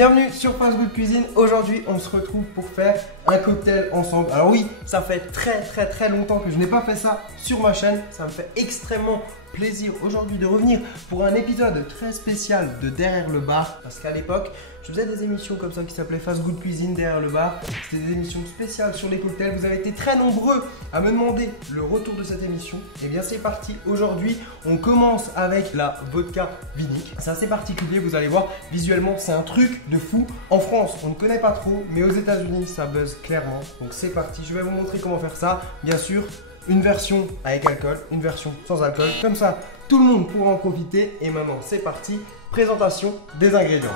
Bienvenue sur Fast Good Cuisine. Aujourd'hui, on se retrouve pour faire un cocktail ensemble. Alors oui, ça fait très longtemps que je n'ai pas fait ça sur ma chaîne. Ça me fait extrêmement plaisir aujourd'hui de revenir pour un épisode très spécial de Derrière le bar. Parce qu'à l'époque, je faisais des émissions comme ça qui s'appelaient Fast Good Cuisine Derrière le bar. C'était des émissions spéciales sur les cocktails. Vous avez été très nombreux à me demander le retour de cette émission. Et bien c'est parti. Aujourd'hui, on commence avec la vodka vinique. C'est assez particulier, vous allez voir. Visuellement, c'est un truc de fou. En France, on ne connaît pas trop, mais aux États-Unis, ça buzz clairement. Donc c'est parti. Je vais vous montrer comment faire ça. Bien sûr, une version avec alcool, une version sans alcool. Comme ça, tout le monde pourra en profiter. Et maintenant, c'est parti. Présentation des ingrédients.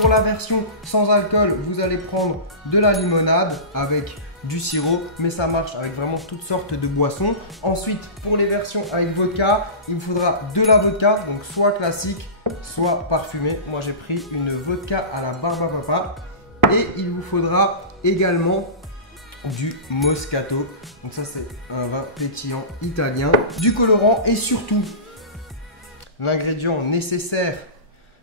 Pour la version sans alcool, vous allez prendre de la limonade avec du sirop, mais ça marche avec vraiment toutes sortes de boissons. Ensuite, pour les versions avec vodka, il vous faudra de la vodka, donc soit classique, soit parfumée. Moi, j'ai pris une vodka à la Barbapapa. Et il vous faudra également du Moscato. Donc ça, c'est un vin pétillant italien. Du colorant et surtout, l'ingrédient nécessaire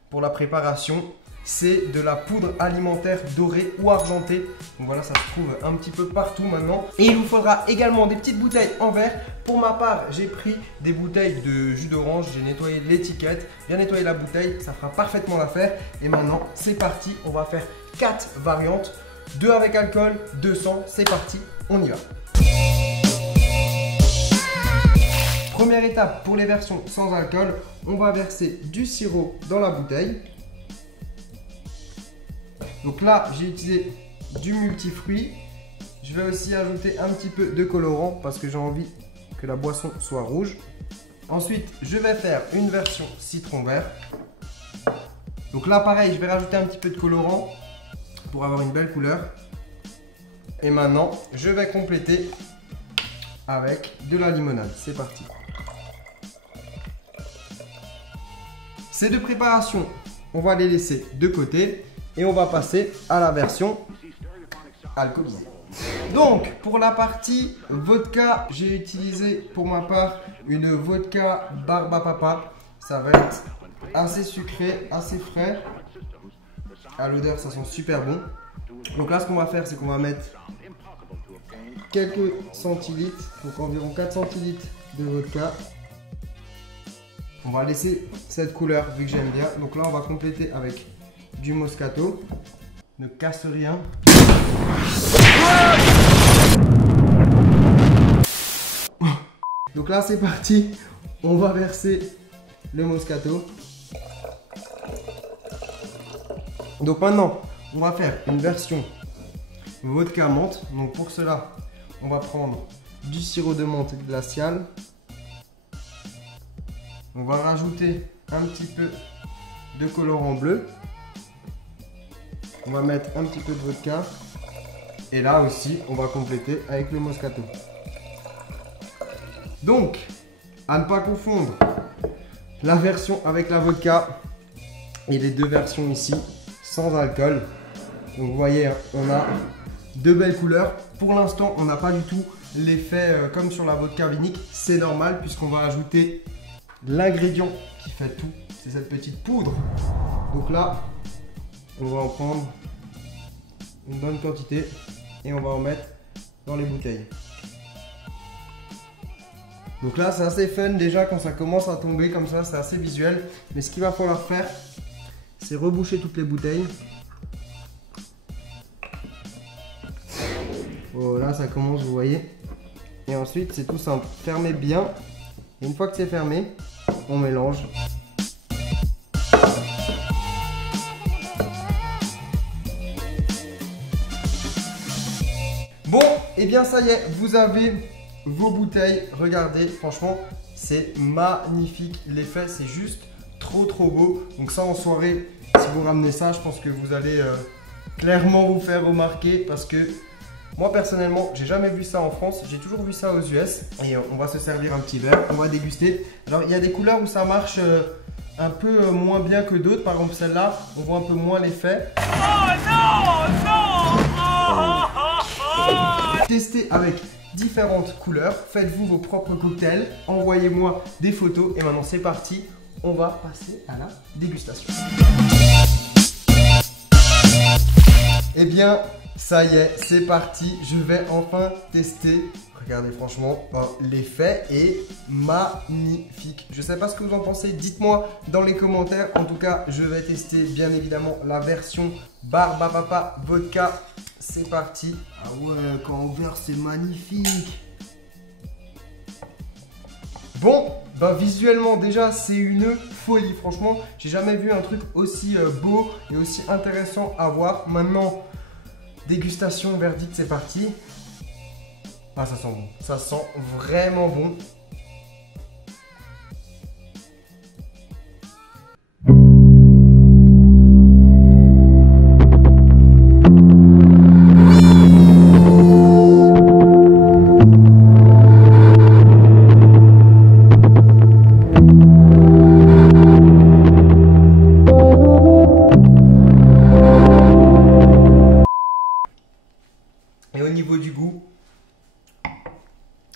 pour la préparation, c'est de la poudre alimentaire dorée ou argentée. Donc voilà, ça se trouve un petit peu partout maintenant. Et il vous faudra également des petites bouteilles en verre. Pour ma part, j'ai pris des bouteilles de jus d'orange. J'ai nettoyé l'étiquette, bien nettoyé la bouteille. Ça fera parfaitement l'affaire. Et maintenant, c'est parti. On va faire 4 variantes. 2 avec alcool, 2 sans. C'est parti, on y va. Première étape pour les versions sans alcool, on va verser du sirop dans la bouteille. Donc là, j'ai utilisé du multifruit. Je vais aussi ajouter un petit peu de colorant parce que j'ai envie que la boisson soit rouge. Ensuite, je vais faire une version citron vert. Donc là, pareil, je vais rajouter un petit peu de colorant pour avoir une belle couleur. Et maintenant, je vais compléter avec de la limonade. C'est parti. Ces deux préparations, on va les laisser de côté. Et on va passer à la version alcoolisée. Donc, pour la partie vodka, j'ai utilisé pour ma part une vodka Barbapapa. Ça va être assez sucré, assez frais. À l'odeur, ça sent super bon. Donc là, ce qu'on va faire, c'est qu'on va mettre quelques centilitres, donc environ 4 centilitres de vodka. On va laisser cette couleur vu que j'aime bien. Donc là, on va compléter avec du Moscato. Ne casse rien. Donc là, c'est parti. On va verser le Moscato. Donc maintenant, on va faire une version vodka menthe. Donc pour cela, on va prendre du sirop de menthe glacial. On va rajouter un petit peu de colorant bleu. On va mettre un petit peu de vodka. Et là aussi, on va compléter avec le Moscato. Donc, à ne pas confondre la version avec la vodka et les deux versions ici sans alcool. Donc vous voyez, on a deux belles couleurs. Pour l'instant, on n'a pas du tout l'effet comme sur la vodka vinique. C'est normal puisqu'on va ajouter l'ingrédient qui fait tout. C'est cette petite poudre. Donc là, on va en prendre une bonne quantité et on va en mettre dans les bouteilles. Donc là, c'est assez fun déjà quand ça commence à tomber comme ça, c'est assez visuel. Mais ce qu'il va falloir faire, c'est reboucher toutes les bouteilles. Voilà, ça commence, vous voyez. Et ensuite, c'est tout simple. Fermez bien. Et une fois que c'est fermé, on mélange. Bon, et bien ça y est, vous avez vos bouteilles. Regardez, franchement, c'est magnifique. L'effet, c'est juste trop beau. Donc ça, en soirée, si vous ramenez ça, je pense que vous allez clairement vous faire remarquer parce que moi, personnellement, j'ai jamais vu ça en France. J'ai toujours vu ça aux US. Et on va se servir un petit verre. On va déguster. Alors, il y a des couleurs où ça marche un peu moins bien que d'autres. Par exemple, celle-là, on voit un peu moins l'effet. Oh non, Testez avec différentes couleurs. Faites-vous vos propres cocktails. Envoyez-moi des photos. Et maintenant, c'est parti. on va passer à la dégustation. Eh bien, ça y est, c'est parti. Je vais enfin tester. Regardez, franchement, l'effet est magnifique. Je ne sais pas ce que vous en pensez. Dites-moi dans les commentaires. En tout cas, je vais tester bien évidemment la version Barba Papa Vodka. C'est parti. Ah ouais, quand ouvert, c'est magnifique. Bon, bah visuellement déjà c'est une folie, franchement j'ai jamais vu un truc aussi beau et aussi intéressant à voir. Maintenant, dégustation, verdict, c'est parti. Ah, ça sent bon, ça sent vraiment bon. Et au niveau du goût,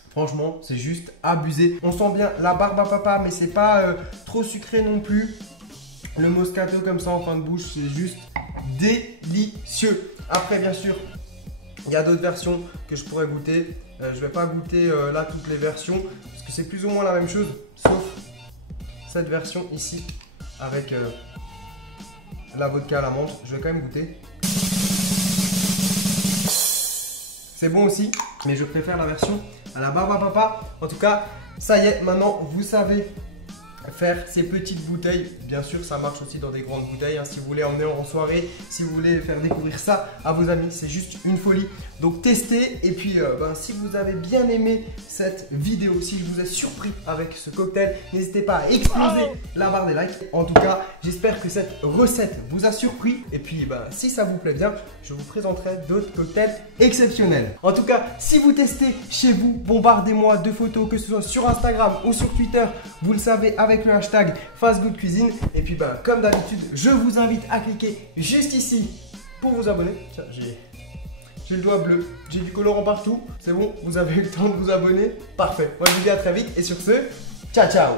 franchement, c'est juste abusé. On sent bien la Barba Papa, mais c'est pas trop sucré non plus. Le Moscato comme ça en fin de bouche, c'est juste délicieux. Après, bien sûr, il y a d'autres versions que je pourrais goûter. Je vais pas goûter là toutes les versions parce que c'est plus ou moins la même chose, sauf cette version ici avec la vodka à la menthe. Je vais quand même goûter. C'est bon aussi, mais je préfère la version à la Barba Papa. En tout cas, ça y est, maintenant vous savez faire ces petites bouteilles. Bien sûr, ça marche aussi dans des grandes bouteilles, hein, si vous voulez emmener en soirée, si vous voulez faire découvrir ça à vos amis, c'est juste une folie. Donc testez, et puis si vous avez bien aimé cette vidéo, si je vous ai surpris avec ce cocktail, n'hésitez pas à exploser la barre des likes. En tout cas, j'espère que cette recette vous a surpris, et puis si ça vous plaît bien, je vous présenterai d'autres cocktails exceptionnels. En tout cas, si vous testez chez vous, bombardez-moi de photos, que ce soit sur Instagram ou sur Twitter, vous le savez, avec le hashtag FastGoodCuisine. Et puis comme d'habitude, je vous invite à cliquer juste ici pour vous abonner. Tiens, j'ai le doigt bleu, j'ai du colorant partout. C'est bon, vous avez eu le temps de vous abonner. Parfait. Moi je vous dis à très vite et sur ce, ciao ciao.